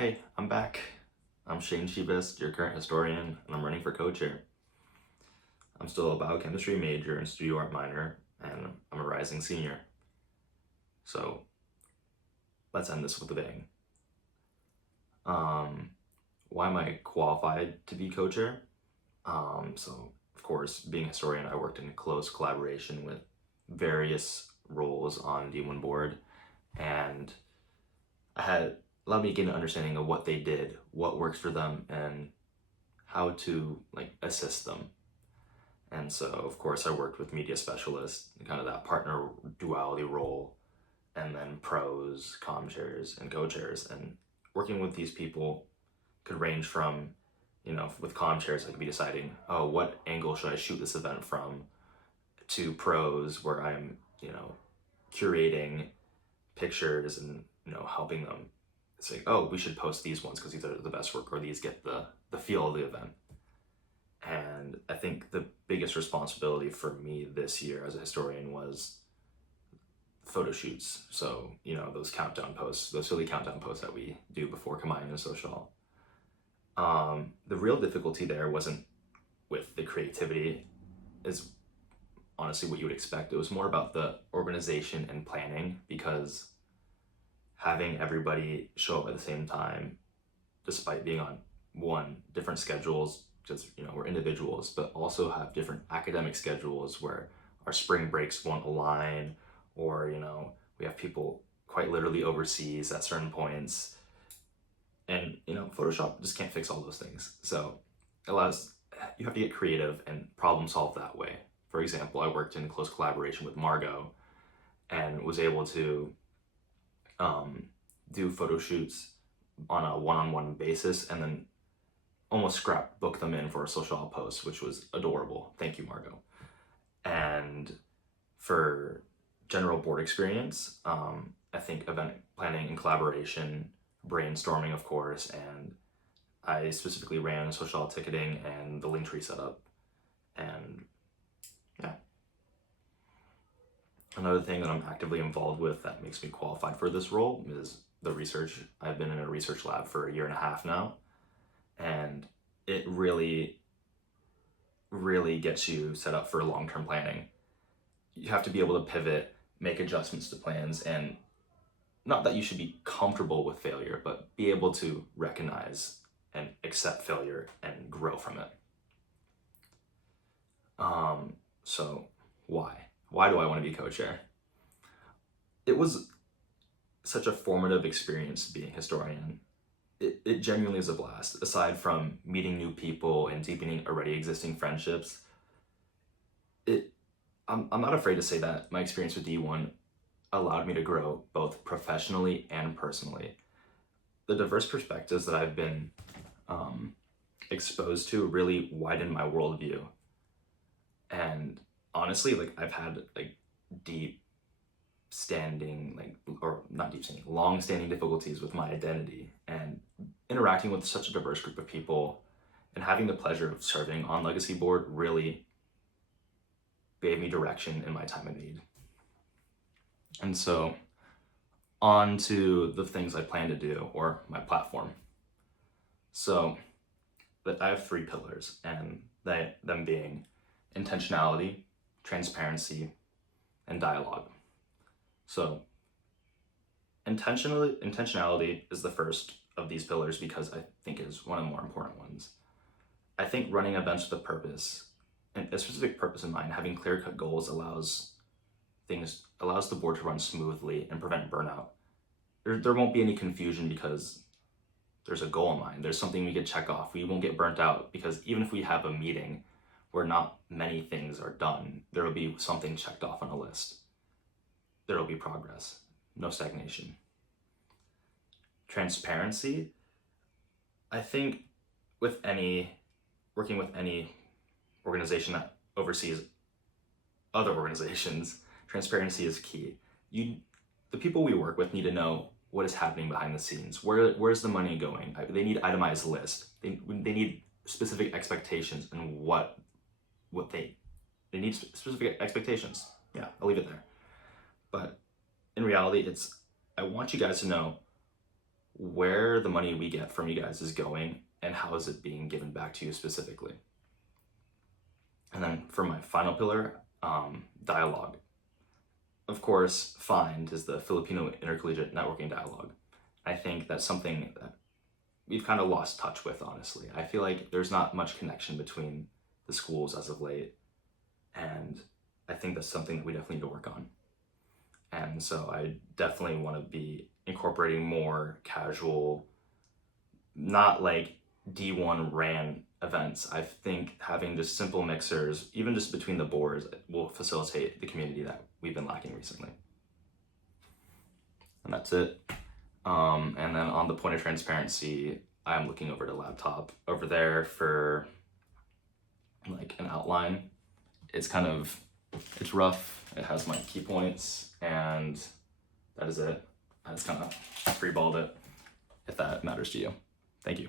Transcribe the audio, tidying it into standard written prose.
Hey, I'm back. I'm Shebest, your current historian, and I'm running for co-chair. I'm still a biochemistry major and studio art minor, and I'm a rising senior. So let's end this with a bang. Why am I qualified to be co-chair? So of course, being a historian, I worked in close collaboration with various roles on D1 board, and I had allowed me to get an understanding of what they did, what works for them, and how to assist them. And so, of course, I worked with media specialists, kind of that partner duality role, and then pros, com chairs, and co-chairs. And working with these people could range from, with com chairs, I could be deciding, oh, what angle should I shoot this event from, to pros, where I'm, curating pictures and, helping them say, oh, we should post these ones because these are the best work, or these get the feel of the event. And I think the biggest responsibility for me this year as a historian was photo shoots. So, those countdown posts, those silly countdown posts that we do before Kamai and social. The real difficulty there wasn't with the creativity, is honestly what you would expect. It was more about the organization and planning, because having everybody show up at the same time, despite being on different schedules, because we're individuals, but also have different academic schedules where our spring breaks won't align, or we have people quite literally overseas at certain points, and Photoshop just can't fix all those things. So you have to get creative and problem solve that way. For example, I worked in close collaboration with Margot and was able to do photo shoots on a one-on-one basis, and then almost scrapbook them in for a social post, which was adorable. Thank you, Margot. And for general board experience, I think event planning and collaboration, brainstorming, of course, and I specifically ran social ticketing and the Linktree setup. And yeah. Another thing that I'm actively involved with that makes me qualified for this role is the research. I've been in a research lab for a year and a half now, and it really gets you set up for long-term planning. You have to be able to pivot, make adjustments to plans, and not that you should be comfortable with failure, but be able to recognize and accept failure and grow from it. So why do I want to be co-chair? It was such a formative experience being historian. It genuinely is a blast. Aside from meeting new people and deepening already existing friendships, I'm not afraid to say that my experience with D1 allowed me to grow both professionally and personally. The diverse perspectives that I've been exposed to really widened my worldview. And honestly, I've had long-standing difficulties with my identity, and interacting with such a diverse group of people and having the pleasure of serving on Legacy Board really gave me direction in my time of need. And so on to the things I plan to do, or my platform. So I have 3 pillars, and them being intentionality, transparency, and dialogue. So intentionality is the first of these pillars because I think it is one of the more important ones. I think running events with a purpose, and a specific purpose in mind, having clear-cut goals allows the board to run smoothly and prevent burnout. There won't be any confusion because there's a goal in mind. There's something we could check off. We won't get burnt out because even if we have a meeting where not many things are done, there will be something checked off on a list. There will be progress, no stagnation. Transparency, I think working with any organization that oversees other organizations, transparency is key. The people we work with need to know what is happening behind the scenes. Where's the money going? They need itemized list. They need specific expectations and what they need specific expectations. Yeah, I'll leave it there. But in reality, I want you guys to know where the money we get from you guys is going and how is it being given back to you specifically. And then for my final pillar, dialogue. Of course, FIND is the Filipino Intercollegiate Networking Dialogue. I think that's something that we've kind of lost touch with, honestly. I feel like there's not much connection between the schools as of late, and I think that's something that we definitely need to work on. And so I definitely want to be incorporating more casual, not like D1 ran events. I think having just simple mixers, even just between the boards, will facilitate the community that we've been lacking recently. And that's it. And then on the point of transparency, I'm looking over the laptop over there for like an outline. It's rough. It has my key points, and that is it. I just kind of freeballed it, if that matters to you. Thank you.